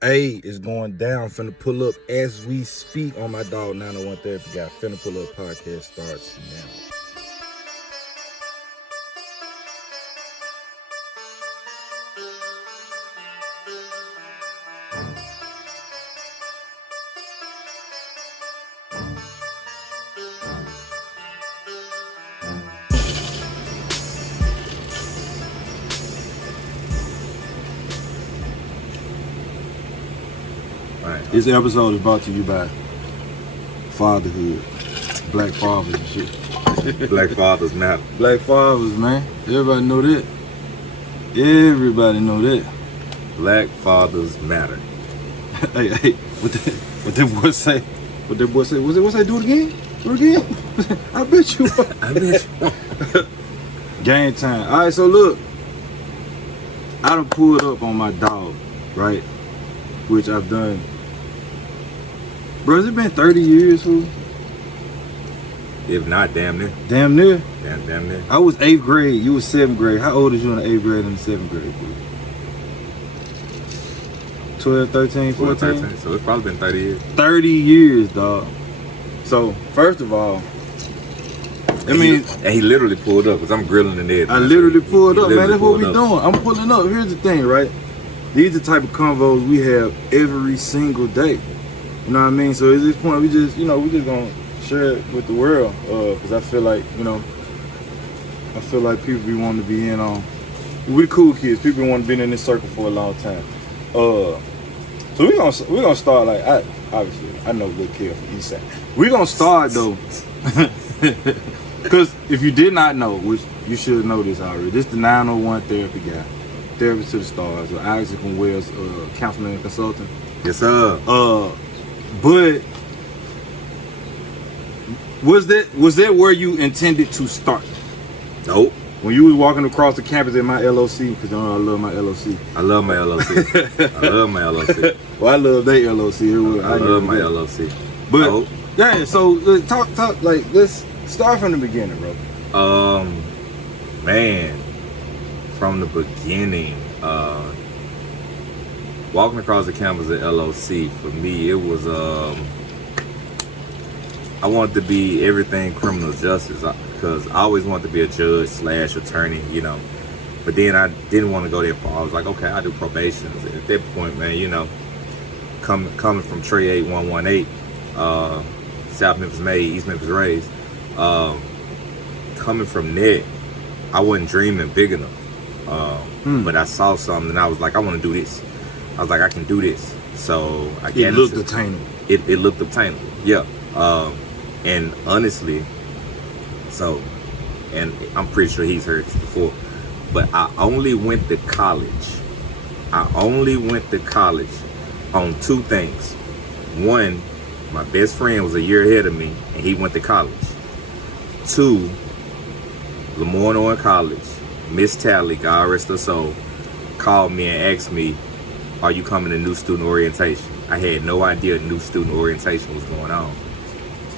Hey, it's going down. Finna pull up as we speak on my dog 901 Therapy Guy. Finna pull up. Podcast starts now. This episode is brought to you by fatherhood, black fathers and shit. Black fathers matter. Black fathers, man. Everybody know that. Everybody know that. Black fathers matter. Hey, what that boy say? What that boy say? What's that? Do it again? Do it again? I bet you. I bet you. Game time. All right, so look. I done pulled up on my dog, right? Which I've done. Bro, has it been 30 years, fool? If not, damn near. Damn near? Damn near. I was 8th grade, you was 7th grade. How old is you in the 8th grade and the 7th grade, fool? 12, 13, 14? 13. So it's probably been 30 years. 30 years, dog. So, first of all, And he literally pulled up, because I'm grilling in there. I literally pulled up, man. That's what we doing. I'm pulling up. Here's the thing, right? These are the type of convos we have every single day. You know what I mean? So at this point, we just gonna share it with the world, because I feel like, people be wanting to be in on. We cool kids. People want to be in this circle for a long time. So we're gonna start like I know good kid from East Side. We're gonna start though, because if you did not know, which you should know this already, this is the 901 Therapy Guy, Therapist to the Stars, or Isaac and Wells, counselor and consultant. Yes, sir. But was that where you intended to start? Nope. When you was walking across the campus at my LOC, because I love my LOC. I love my LOC. I love my LOC. Well, I love their LOC. I love my LOC. But yeah, so talk like let's start from the beginning, bro. Man, from the beginning, walking across the campus at LOC, for me, it was, I wanted to be everything criminal justice, because I always wanted to be a judge / attorney, but then I didn't want to go that far. I was like, okay, I do probation. At that point, man, coming from Trey 8118, South Memphis made, East Memphis raised, coming from that, I wasn't dreaming big enough, but I saw something and I was like, I want to do this. I was like, I can do this. So I it looked attainable. It looked obtainable, yeah. And honestly, and I'm pretty sure he's heard this before, but I only went to college on two things. One, my best friend was a year ahead of me, and he went to college. Two, Lemoyne College, Miss Tally, God rest her soul, called me and asked me, are you coming to new student orientation? I had no idea new student orientation was going on.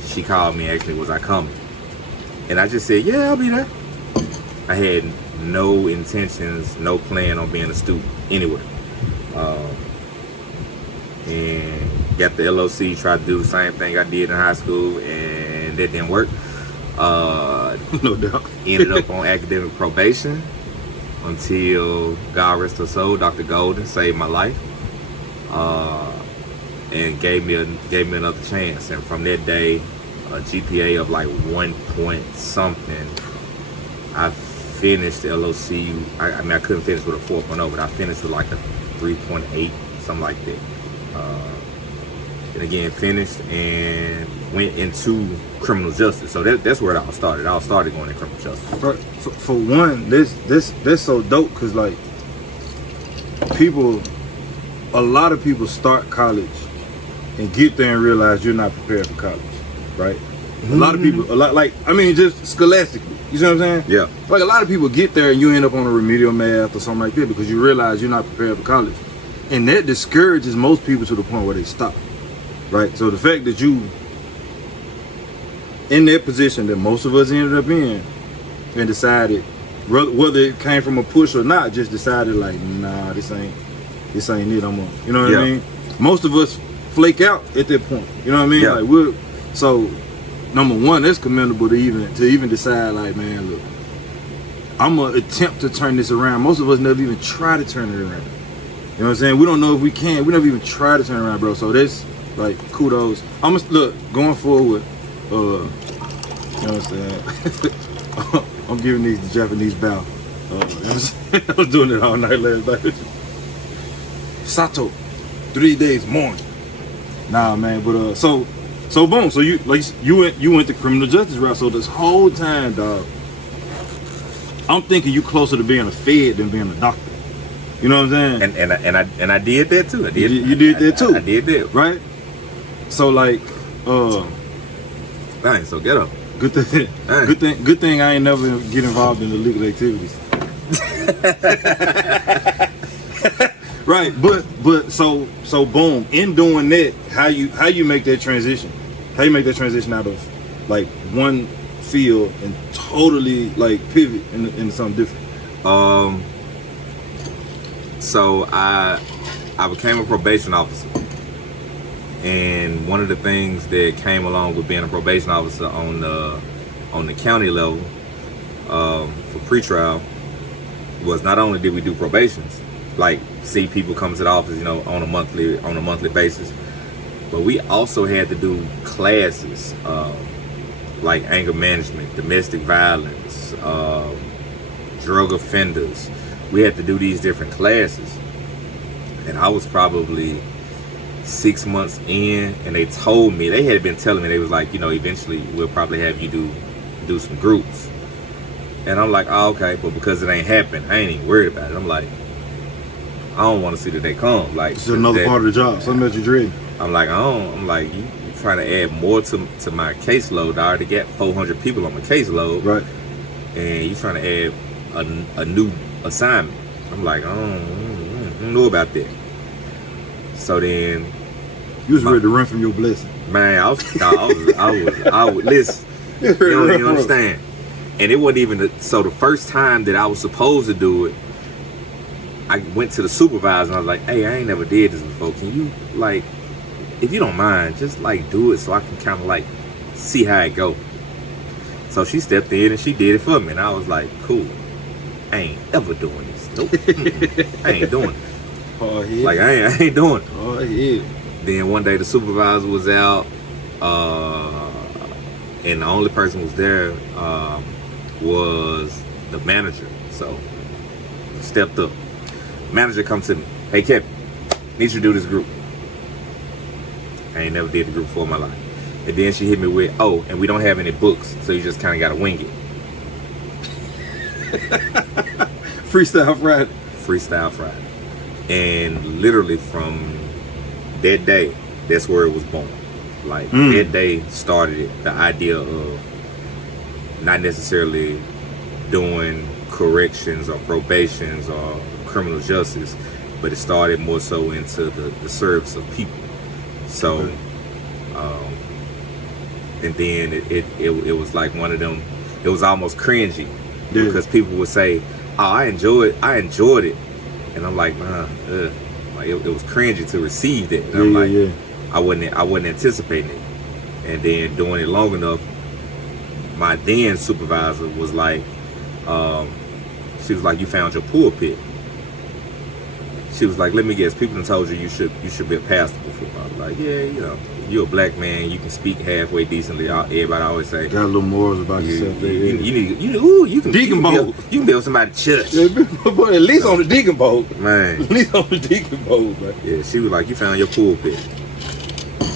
She called me and asked me, was I coming? And I just said, yeah, I'll be there. I had no intentions, no plan on being a student anywhere. And got the LOC, tried to do the same thing I did in high school, and that didn't work. No doubt. Ended up on academic probation until, God rest her soul, Dr. Golden saved my life, and gave me another chance. And from that day, a GPA of like 1 point something, I finished the LOC. I couldn't finish with a 4.0, but I finished with like a 3.8, something like that. And again, finished and went into criminal justice. So that's where it all started. I started going in criminal justice. For one, this so dope, because like a lot of people start college and get there and realize you're not prepared for college, right? Mm-hmm. A lot of people, just scholastically, you see what I'm saying? Yeah. Like a lot of people get there and you end up on a remedial math or something like that because you realize you're not prepared for college. And that discourages most people to the point where they stop, right? So the fact that you in that position that most of us ended up in and decided, whether it came from a push or not, just decided like, nah, this ain't this ain't it. You know what I mean? Most of us flake out at that point. You know what I mean? Yeah. Like so number one, that's commendable to even decide like, man, look, I'm gonna attempt to turn this around. Most of us never even try to turn it around. You know what I'm saying? We don't know if we can. We never even try to turn it around, bro. So that's like kudos. I'm gonna look going forward. You know what I'm saying? I'm giving these the Japanese bow. You know what I'm saying? I was doing it all night last night. Sato, 3 days morning. Nah, man, but so boom. So you went the criminal justice route. So this whole time, dog, I'm thinking you closer to being a Fed than being a doctor. You know what I'm saying? And I did that too. I did. You did that too. I did that. Right. So like, dang. So get up. Good thing. Good thing I ain't never get involved in illegal activities. Right. But so boom. In doing that, how you make that transition? How you make that transition out of like one field and totally like pivot into something different? So I became a probation officer, and one of the things that came along with being a probation officer on the county level for pretrial was not only did we do probations, like see people come to the office, you know, on a monthly basis, but we also had to do classes like anger management, domestic violence, drug offenders. We had to do these different classes, and I was probably 6 months in, and they told me, they had been telling me, they was like, you know, eventually we'll probably have you do some groups. And I'm like, oh, okay, but because it ain't happened, I ain't even worried about it. I'm like, I don't want to see that they come. Like, it's another part of the job, something that you dream. I'm like, I'm like, you trying to add more to my caseload. I already got 400 people on my caseload, right? And you trying to add a new assignment. I'm like, I don't know about that. So then you was ready to run from your blessing. Man, I was listen. You don't even understand. And it wasn't even so the first time that I was supposed to do it, I went to the supervisor and I was like, hey, I ain't never did this before. Can you, like, if you don't mind, just like do it so I can kind of like see how it go. So she stepped in and she did it for me, and I was like, cool. I ain't ever doing this. Nope. I ain't doing it. Oh, yeah. Like I ain't doing it. Oh yeah. Then one day the supervisor was out, and the only person who was there was the manager. So stepped up. Manager comes to me, hey Kevin, need you to do this group. I ain't never did the group before in my life. And then she hit me with, oh, and we don't have any books, so you just kind of got to wing it. Freestyle Friday. Freestyle Friday. And literally from that day, that's where it was born. Like that day started the idea of not necessarily doing corrections or probations or criminal justice, but it started more so into the service of people. So, and then it was like one of them, it was almost cringy because people would say, oh, I enjoyed it. And I'm like, nah, like it was cringy to receive that. And I'm like, I wasn't anticipating it. And then doing it long enough, my then supervisor was like, she was like, you found your pulpit. She was like, let me guess, people done told you should be a pastor before. I was like, yeah, you know, you're a black man, you can speak halfway decently. Everybody always say, got a little morals about yourself. You can deacon boat. You can build somebody's church. Yeah, but at least on the deacon boat, man. At least on the deacon boat, man. Yeah, she was like, you found your pulpit.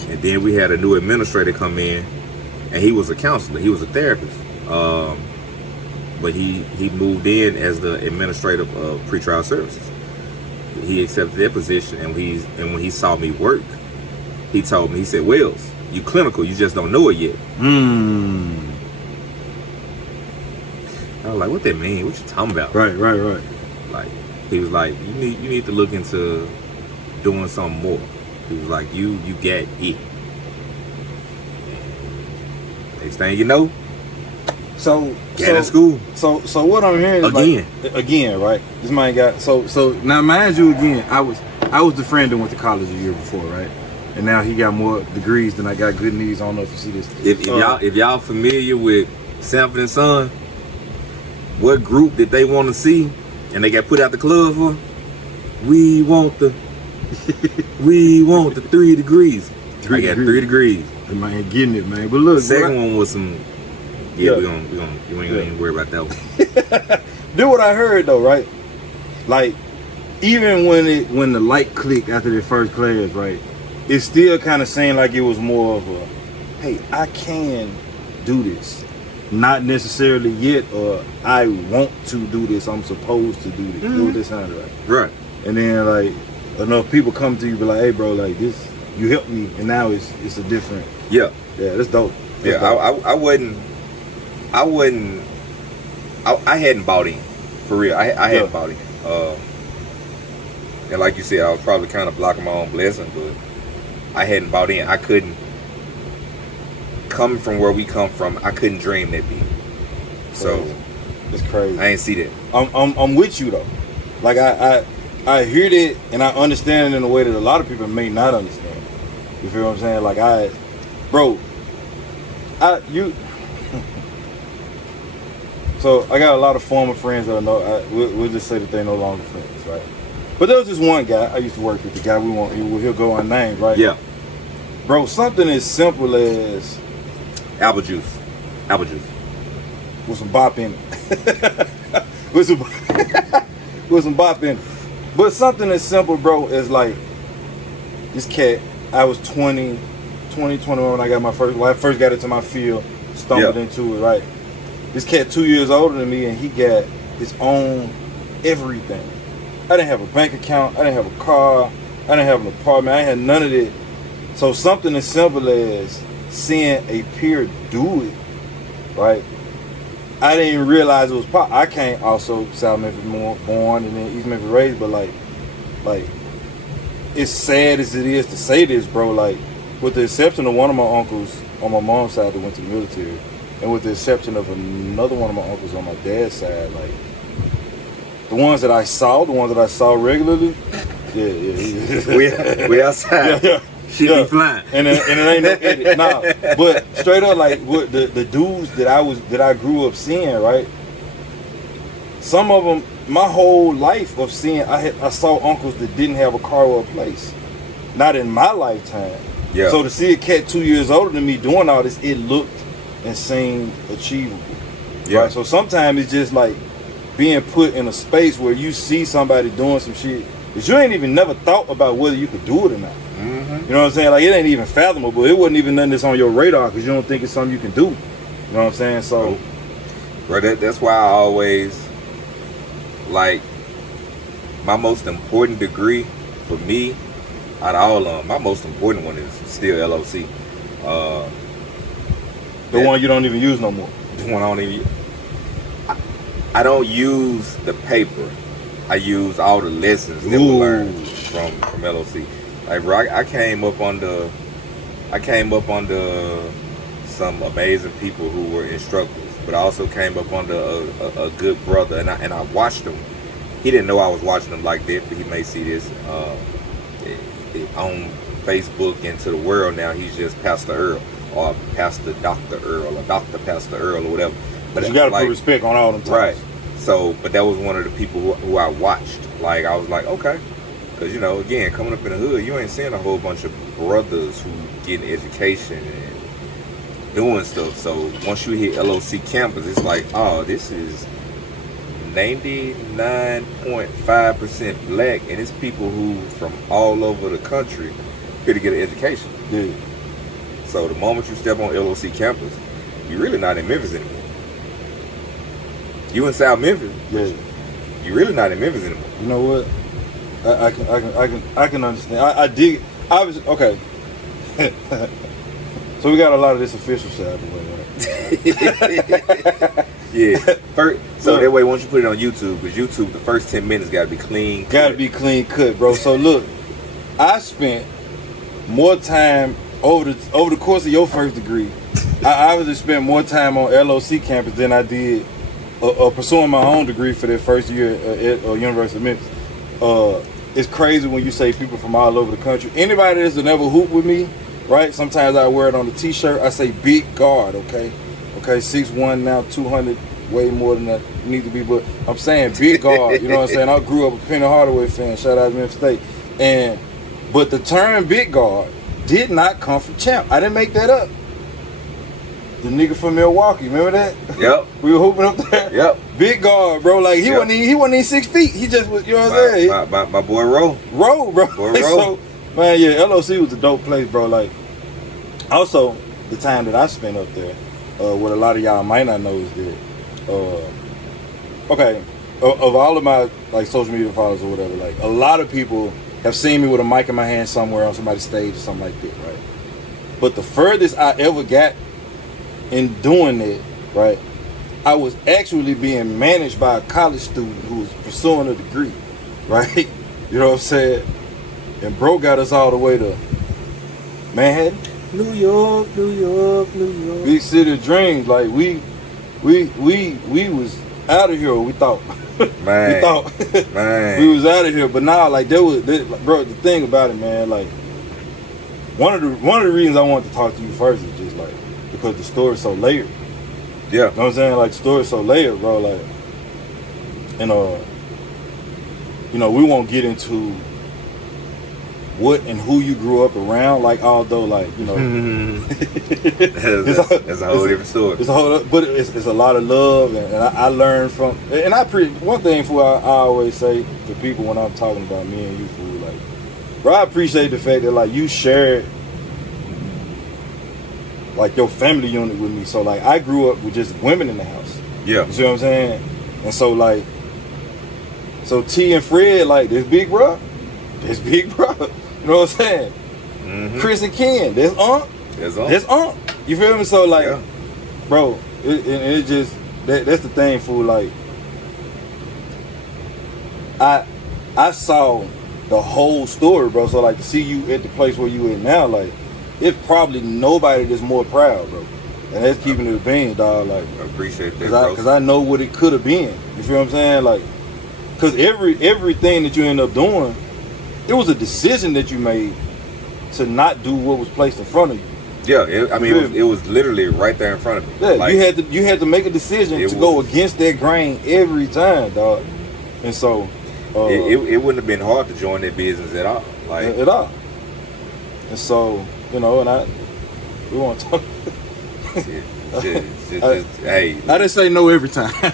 And then we had a new administrator come in, and he was a counselor. He was a therapist. But he moved in as the administrator of pretrial services. He accepted that position, and when he saw me work, he told me, he said, Wells, you clinical, you just don't know it yet. I was like, what that mean? What you talking about? Right. Like, he was like, you need to look into doing something more. He was like, you get it. And next thing you know, So in school. So what I'm hearing is again, right? This man got so now mind you again, I was the friend that went to college a year before, right? And now he got more degrees than I got good knees. I don't know if you see this. If y'all familiar with Sanford and Son, what group did they want to see and they got put out the club for? We want the 3 degrees. I got 3 degrees. Man, ain't getting it, man. But look, the second one was some. We ain't gonna worry about that one. Do what I heard though, right? Like, even when the light clicked after their first class, right? It still kind of seemed like it was more of a, hey, I can do this. Not necessarily yet, or I want to do this. I'm supposed to do this. Do what this sounded like. Right. And then like enough people come to you, be like, hey, bro, like this, you helped me, and now it's a different. Yeah. Yeah, that's dope. That's dope. I hadn't bought in, for real. I hadn't bought in. And like you said, I was probably kind of blocking my own blessing, but I hadn't bought in. I couldn't, coming from where we come from, I couldn't dream that big. So it's crazy. I ain't see that. I'm with you though. Like I hear that and I understand it in a way that a lot of people may not understand. You feel what I'm saying? Like so I got a lot of former friends that I know. We'll just say that they're no longer friends, right? But there was this one guy I used to work with. The guy he'll go unnamed, right? Yeah. Bro, something as simple as apple juice with some bop in it. with some bop in it. But something as simple, bro, as like this cat. I was 21 when I first got into my field, stumbled into it, right? This cat 2 years older than me, and he got his own everything. I didn't have a bank account. I didn't have a car. I didn't have an apartment. I had none of that. So something as simple as seeing a peer do it, right? I didn't even realize it was possible. I can't also South Memphis born and then East Memphis raised, but like, it's sad as it is to say this, bro. Like, with the exception of one of my uncles on my mom's side that went to the military, and with the exception of another one of my uncles on my dad's side, like, the ones that I saw regularly, we outside. She be flying. And it ain't no edit. Nah. But straight up, like, what the dudes that I grew up seeing, right? Some of them, my whole life of seeing, I saw uncles that didn't have a car or a place. Not in my lifetime. Yeah. So to see a cat 2 years older than me doing all this, it looked and seemed achievable. Yeah. Right? So sometimes it's just like being put in a space where you see somebody doing some shit that you ain't even never thought about whether you could do it or not. Mm-hmm. You know what I'm saying? Like, it ain't even fathomable. It wasn't even nothing that's on your radar because you don't think it's something you can do. You know what I'm saying? So, bro, that's why I always, like, my most important degree for me, out of all of them, my most important one is still LOC. The one you don't even use no more. The one I don't even use. I don't use the paper. I use all the lessons that we learned from LOC. Like, bro, I came up under some amazing people who were instructors, but I also came up under a good brother, and I watched him. He didn't know I was watching him like that, but he may see this on Facebook and to the world now. He's just Pastor Earl, or Pastor Dr. Earl, or Dr. Pastor Earl, or whatever. But you gotta put respect on all them titles. Right. So, but that was one of the people who I watched. Like, I was like, okay. Because, you know, again, coming up in the hood, you ain't seeing a whole bunch of brothers who getting education and doing stuff. So once you hit LOC campus, it's like, oh, this is 99.5% black, and it's people who from all over the country here to get an education. Yeah. So the moment you step on LOC campus, you're really not in Memphis anymore. You in South Memphis, yeah. You're really not in Memphis anymore. You know what? I can understand. I dig. I was okay. So we got a lot of this official shit out the way, right? Yeah. So that way, once you put it on YouTube, because YouTube, the first 10 minutes got to be clean. Got to be clean cut, bro. So look, I spent more time over the course of your first degree. I obviously spent more time on LOC campus than I did pursuing my own degree for that first year at University of Memphis. it's crazy when you say people from all over the country. Anybody that's never hoop with me, right? Sometimes I wear it on the t-shirt. I say big guard, okay? Okay, 6'1" now, 200, way more than that need to be. But I'm saying big guard, you know what I'm saying? I grew up a Penny Hardaway fan. Shout out to Memphis State. But the term big guard did not come from Champ. I didn't make that up. The nigga from Milwaukee, remember that? Yep. We were hooping up there. Yep. Big guard, bro. Like he wasn't even 6 feet. He just was, you know what I'm saying? My boy Ro. Ro, bro. Boy Ro. So, man, yeah, LOC was a dope place, bro. Like, also the time that I spent up there, what a lot of y'all might not know is that, okay, of all of my like social media followers or whatever, like a lot of people have seen me with a mic in my hand somewhere on somebody's stage or something like that, right? But the furthest I ever got in doing it, right, I was actually being managed by a college student who was pursuing a degree, right? You know what I'm saying? And bro got us all the way to Manhattan, New York, New York, New York, big city of dreams. Like we was out of here. We thought, man, we thought, man, we was out of here. But now, like bro, the thing about it, man, like one of the reasons I wanted to talk to you first is just like because the story's so layered. Yeah. You know what I'm saying? Like, the story's so layered, bro. Like, and, you know, we won't get into what and who you grew up around. Like, although, like, you know. It's a whole different story. It's a whole, but it's a lot of love. And I learned from, and one thing I always say to people when I'm talking about me and you, fool, like, bro, I appreciate the fact that, like, you shared like your family unit with me. So like I grew up with just women in the house. Yeah. You see what I'm saying? And so like, so T and Fred, like this big bro. You know what I'm saying? Mm-hmm. Chris and Ken, there's Unc. There's Unc. You feel me? So like, bro, it just, that's the thing, fool. Like, I saw the whole story, bro. So like to see you at the place where you at now, like, it's probably nobody that's more proud, bro. And that's keeping it a bean, dog. Like, I appreciate that, bro. Because I know what it could have been. You feel what I'm saying? Like, because everything that you end up doing, it was a decision that you made to not do what was placed in front of you. Yeah, it was literally right there in front of me. Yeah, like, you had to make a decision to go against that grain every time, dog. And so it wouldn't have been hard to join that business at all. Like at all. And so, you know, and we want to talk. Hey, I didn't say no every time.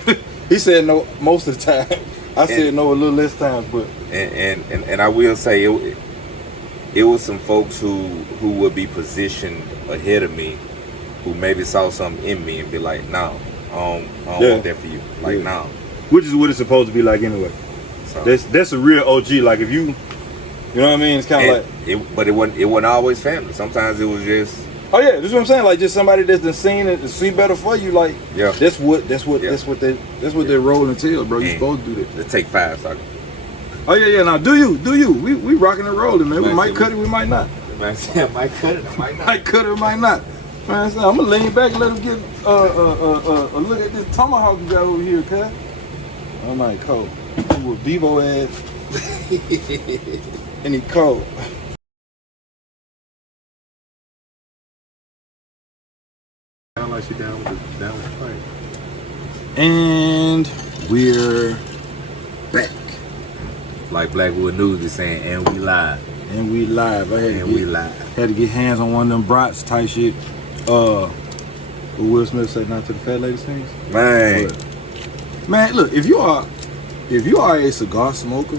He said no most of the time. I said no a little less times, but and I will say it was some folks who would be positioned ahead of me, who maybe saw something in me and be like, no, I don't want that for you. Like, no. Which is what it's supposed to be like anyway. So that's a real OG. Like if you know what I mean? It's kind of like but it wasn't always family. Sometimes it was just. Oh yeah, that's what I'm saying. Like just somebody that's been seen it to see better for you. Like that's what they're rolling tail, bro. You're supposed to do that. Let's take 5 seconds. Oh yeah. Now do you? We rocking and rolling, man. We might cut it, we might not. Man, I might cut it, I might not. Might cut it, might not. Man, I'm gonna lean back and let him get a look at this tomahawk you got over here, cuz. Oh my cold. With Bevo ass. And he cold. Sound like she down with the fight. And we're back. Like Blackwood News is saying, and we live. And we live. Had to get hands on one of them brats type shit. What Will Smith say, not to the fat lady things. Man. But, man, look, if you are a cigar smoker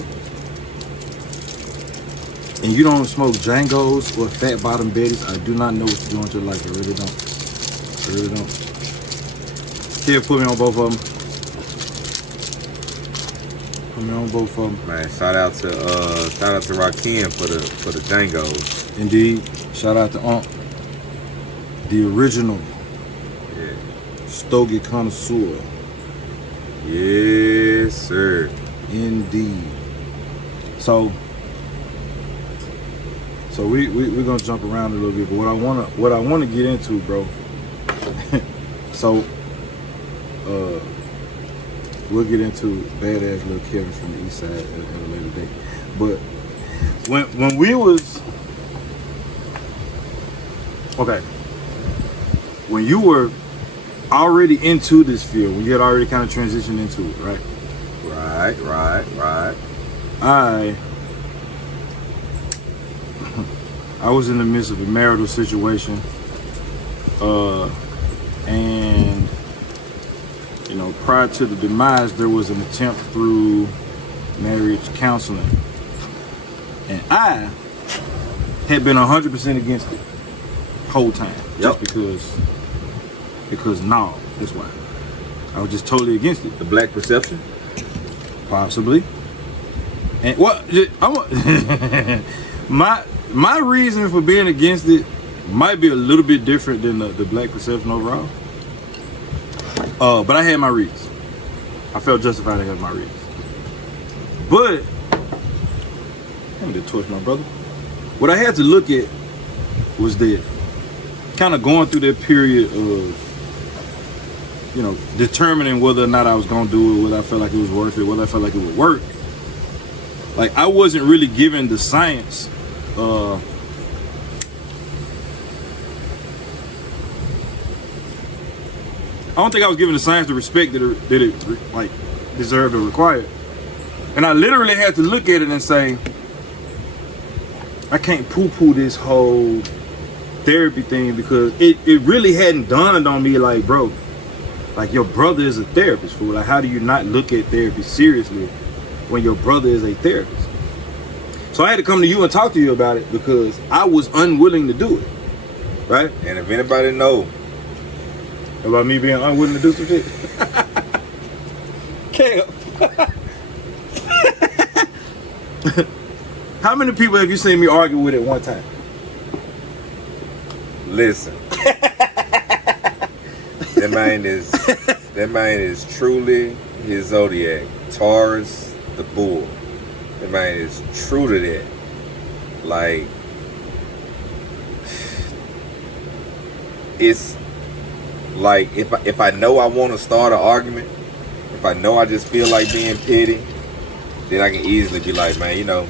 and you don't smoke Django's or Fat Bottom Betty's, I do not know what you're doing to your life. I really don't. Here, put me on both of them. Put me on both of them. Man, shout out to Rakim for the Django's. Indeed. Shout out to Unc, the original Stogie connoisseur. Yes, sir. Indeed. So we're gonna jump around a little bit, but what I wanna get into, bro. So we'll get into badass little Kevin from the east side at a later date. But when we was okay, when you were already into this field, when you had already kind of transitioned into it, right? Right. I was in the midst of a marital situation, and you know, prior to the demise, there was an attempt through marriage counseling, and I had been 100% against it whole time, just because no, that's why I was just totally against it. The black perception, possibly, and what my reason for being against it might be a little bit different than the black perception overall. But I had my reasons. I felt justified to have my reasons. But let me just torch my brother. What I had to look at was that kind of going through that period of, you know, determining whether or not I was gonna do it, whether I felt like it was worth it, whether I felt like it would work. Like, I wasn't really given the science. I don't think I was given the science the respect that it like deserved or required. And I literally had to look at it and say, I can't poo-poo this whole therapy thing, because it really hadn't dawned on me, like, bro, like, your brother is a therapist, fool. Like, how do you not look at therapy seriously when your brother is a therapist? So I had to come to you and talk to you about it, because I was unwilling to do it, right? and if anybody know About me being unwilling to do some shit. Camp. How many people have you seen me argue with at one time? Listen, that man is truly his zodiac, Taurus, the bull. That man is true to that. Like, it's like, if I know I want to start an argument, if I know I just feel like being petty, then I can easily be like, man, you know,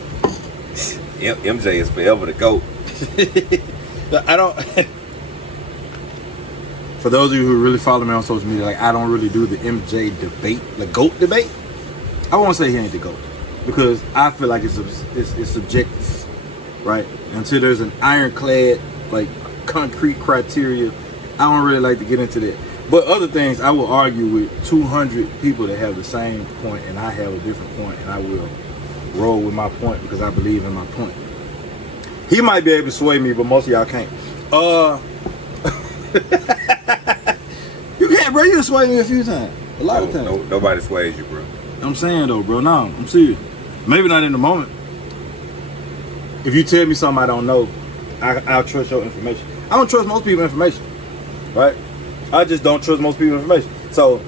MJ is forever the GOAT. I don't. For those of you who really follow me on social media, like, I don't really do the MJ debate, the GOAT debate. I won't say he ain't the GOAT, because I feel like it's subjective, right? Until there's an ironclad, like, concrete criteria, I don't really like to get into that. But other things, I will argue with 200 people that have the same point, and I have a different point, and I will roll with my point because I believe in my point. He might be able to sway me, but most of y'all can't. You can't, bro. You done swayed me a few times. A lot of times. Nobody sways you, bro. I'm saying, though, bro. No, I'm serious. Maybe not in the moment. If you tell me something I don't know, I'll trust your information. I don't trust most people's information, right? I just don't trust most people's information. So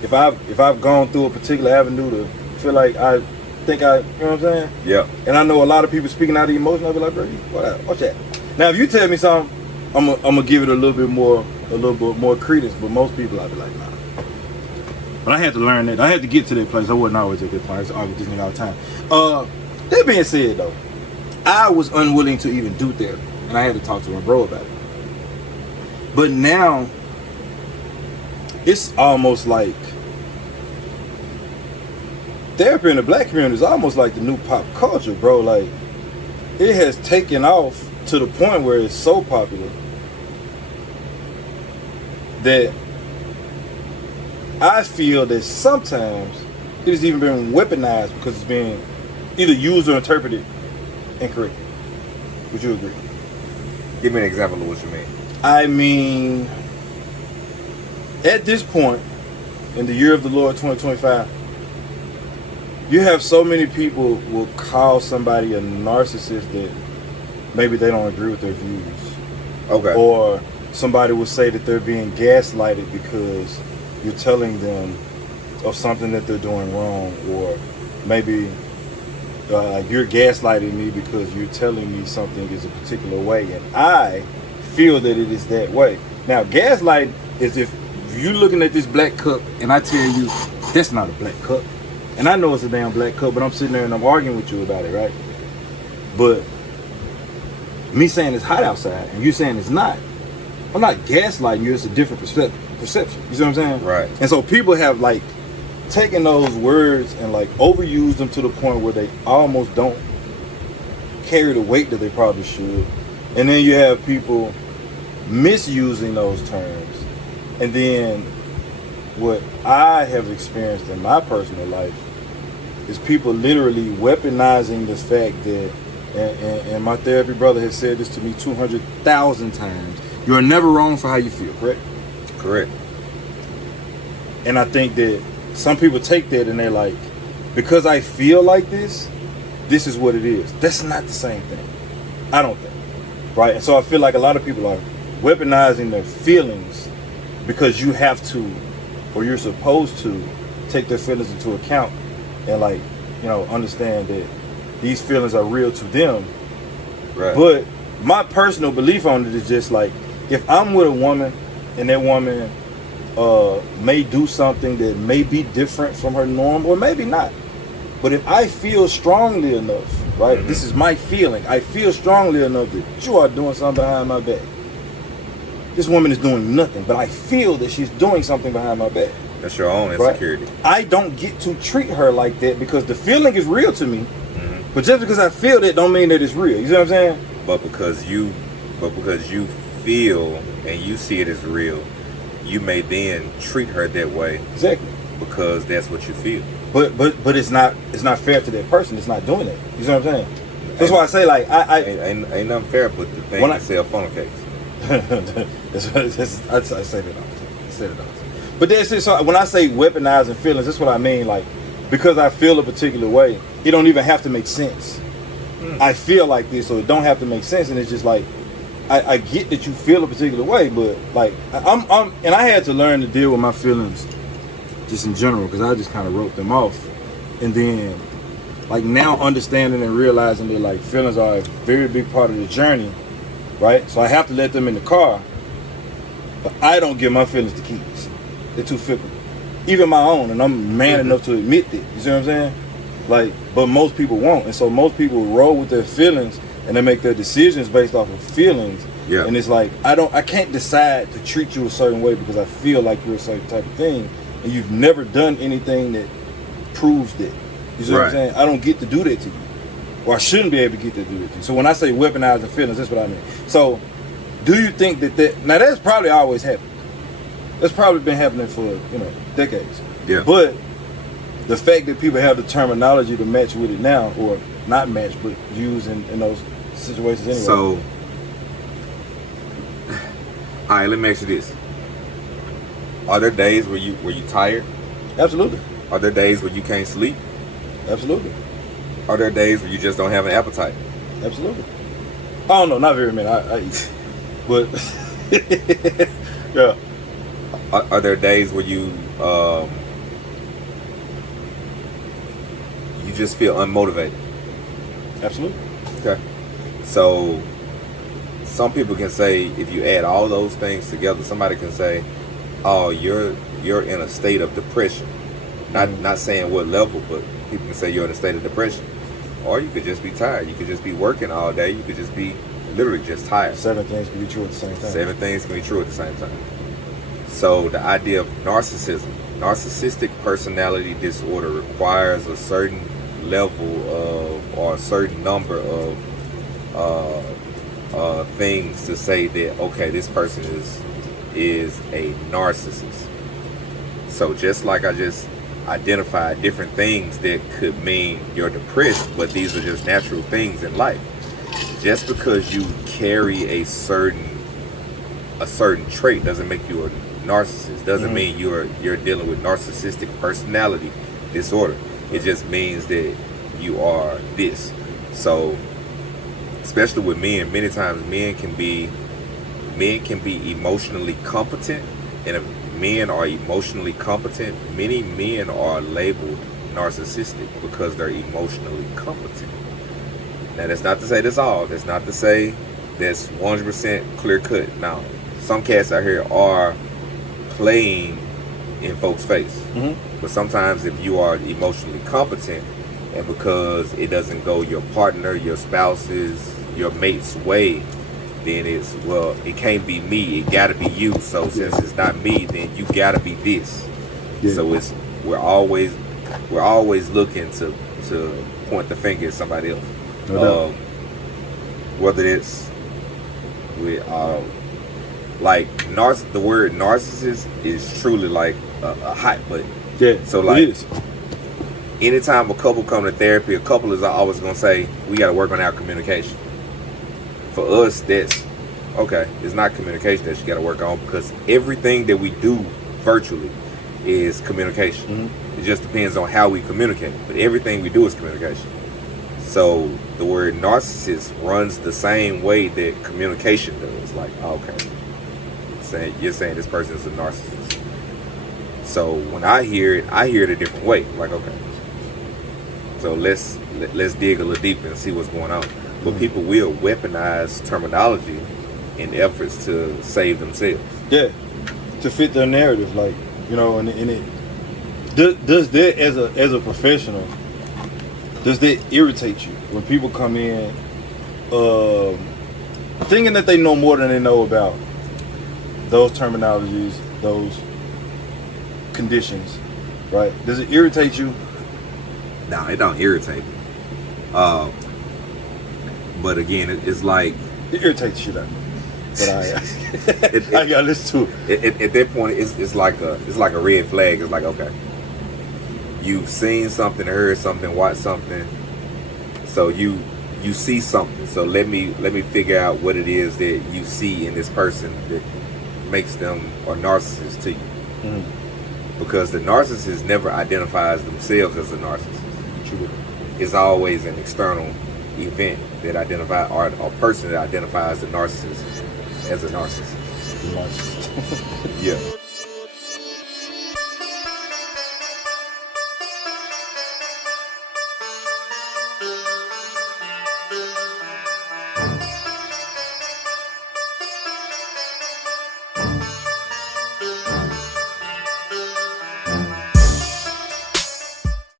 if I've gone through a particular avenue to feel like I think you know what I'm saying? Yeah. And I know a lot of people speaking out of emotion, I'll be like, bro, watch that. Now, if you tell me something, I'm gonna give it a little bit more credence. But most people, I'll be like, nah. But I had to learn that. I had to get to that place. I wasn't always at that point. I used to argue with this nigga all the time. That being said, though, I was unwilling to even do therapy, and I had to talk to my bro about it. But now, it's almost like therapy in the black community is almost like the new pop culture, bro. Like, it has taken off to the point where it's so popular that I feel that sometimes it has even been weaponized because it's being either used or interpreted incorrectly. Would you agree? Give me an example of what you mean. I mean, at this point, in the year of the Lord 2025, you have so many people will call somebody a narcissist that maybe they don't agree with their views. Okay. Or somebody will say that they're being gaslighted because you're telling them of something that they're doing wrong, or maybe you're gaslighting me because you're telling me something is a particular way, and I feel that it is that way. Now, gaslight is if you're looking at this black cup and I tell you that's not a black cup, and I know it's a damn black cup, but I'm sitting there and I'm arguing with you about it, right? But me saying it's hot outside and you saying it's not, I'm not gaslighting you. It's a different perception. You see what I'm saying? Right. And so people have like taken those words and like overused them to the point where they almost don't carry the weight that they probably should. And then you have people misusing those terms. And then what I have experienced in my personal life is people literally weaponizing the fact that, and my therapy brother has said this to me 200,000 times, you're never wrong for how you feel, correct? Correct. And I think that some people take that and they're like, because I feel like this is what it is. That's not the same thing. I don't think. Right? And so I feel like a lot of people are weaponizing their feelings because you have to, or you're supposed to, take their feelings into account and like, you know, understand that these feelings are real to them. Right. But my personal belief on it is just like, if I'm with a woman and that woman may do something that may be different from her norm, or maybe not. But if I feel strongly enough, right? This is my feeling. I feel strongly enough that you are doing something behind my back. This woman is doing nothing, but I feel that she's doing something behind my back. That's your own insecurity. Right? I don't get to treat her like that because the feeling is real to me. But just because I feel that don't mean that it's real. You see what I'm saying? But because you feel and you see it as real, you may then treat her that way. Exactly. Because that's what you feel. But it's not fair to that person. It's not doing it. You see what I'm saying? That's why I say like ain't nothing fair but the thing to sell funnel cakes. I say that all the time. But that's it. So when I say weaponizing feelings, that's what I mean. Like, because I feel a particular way, it don't even have to make sense. I feel like this, so it don't have to make sense. And it's just like, I get that you feel a particular way, but like and I had to learn to deal with my feelings just in general, because I just kind of wrote them off. And then like now understanding and realizing that like feelings are a very big part of the journey, right? So I have to let them in the car, but I don't give my feelings the keys. They're too fickle. Even my own, and I'm man enough to admit that. You see what I'm saying? Like, but most people won't. And so most people roll with their feelings and they make their decisions based off of feelings. Yeah. And it's like, I can't decide to treat you a certain way because I feel like you're a certain type of thing, and you've never done anything that proves that. You see what I'm saying? I don't get to do that to you. Or I shouldn't be able to get to do that to you. So when I say weaponizing feelings, that's what I mean. So do you think that now that's probably always happened. That's probably been happening for, decades. Yeah. But the fact that people have the terminology to match with it now, or not match, but use in those situations anyway. So, all right, let me ask you this: are there days where you tired? Absolutely. Are there days where you can't sleep? Absolutely. Are there days where you just don't have an appetite? Absolutely. I don't know, not very many. I eat, but yeah. Are there days where you just feel unmotivated? Absolutely. Okay. So some people can say, if you add all those things together, somebody can say, "Oh, you're in a state of depression." Not saying what level, but people can say you're in a state of depression. Or you could just be tired. You could just be working all day. You could just be literally just tired. 7 things can be true at the same time. 7 things can be true at the same time. So the idea of narcissistic personality disorder requires a certain level of, or a certain number of things to say that, okay, this person is a narcissist. So just like I just identified different things that could mean you're depressed, but these are just natural things in life. Just because you carry a certain trait doesn't make you a narcissist. Doesn't mean you're dealing with narcissistic personality disorder. It just means that you are this. So especially with men, many times men can be emotionally competent, and if men are emotionally competent, many men are labeled narcissistic because they're emotionally competent. Now that's not to say that's all. That's not to say that's 100% clear cut. Now some cats out here are playing in folks' face. But sometimes if you are emotionally competent and because it doesn't go your partner, your spouse's, your mate's way, then it's, well, it can't be me, it gotta be you. So since it's not me, then you gotta be this. So it's we're always looking to point the finger at somebody else. No Whether it's with like the word narcissist is truly like a hot button. Yeah. So like it is. anytime a couple come to therapy, a couple is always gonna say, we gotta work on our communication. For us, that's okay. It's not communication that you gotta work on, because everything that we do virtually is communication. It just depends on how we communicate, but everything we do is communication. So the word narcissist runs the same way that communication does. Like, okay, you're saying this person is a narcissist. So when I hear it a different way. Like, okay, so let's dig a little deeper and see what's going on. But people will weaponize terminology in efforts to save themselves. Yeah, to fit their narrative, like, you know, and it does that as a professional. Does that irritate you when people come in thinking that they know more than they know about those terminologies, those conditions, right? Does it irritate you? No, it don't irritate me. But again, it's like, it irritates the shit out of me. But I gotta listen to it. At that point, it's like a red flag. It's like, okay, you've seen something, heard something, watched something, so you see something. So let me figure out what it is that you see in this person that makes them a narcissist to you. Because the narcissist never identifies themselves as a narcissist. True. It's always an external event that identifies, or a person that identifies the narcissist as a narcissist. The narcissist. Yeah.